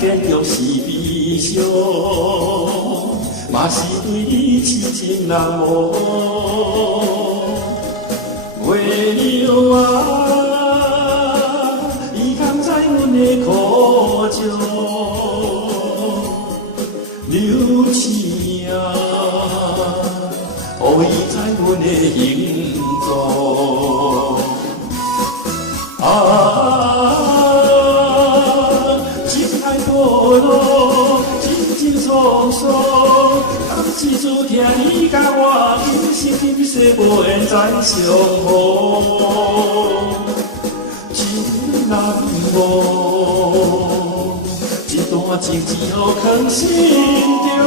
结局是悲伤，嘛是对你痴情难忘。月亮啊，伊甘知阮的苦情，流星啊，予伊知阮的形状。情海波浪，情情沧桑，甘是注定你甲我今生今世无缘再相逢，真难忘，一段情只好藏心中。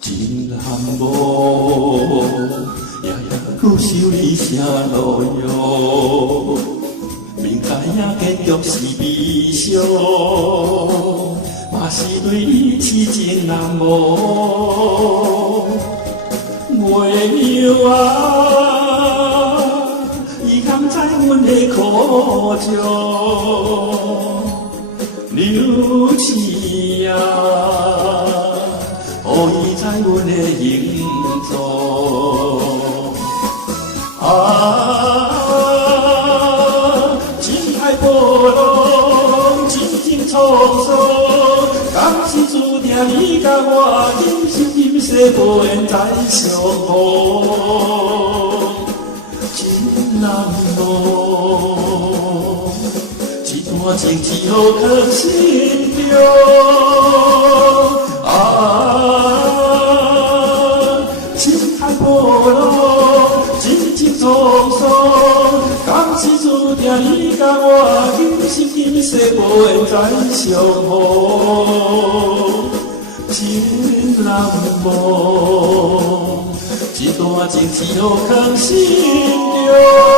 真难忘，夜夜苦守你声路哟，明知影结局是悲伤，嘛是对你痴情难忘。月亮啊，伊甘知阮的苦情，流星啊，予伊知阮的形状。情海波浪，情情沧桑，甘是注定你甲我今生今世无缘再相逢，真难忘，一段情只好藏心中。情海波浪，情情沧桑，甘是注定你甲我今生今世无缘再相逢，真难忘，一段情只好藏心中。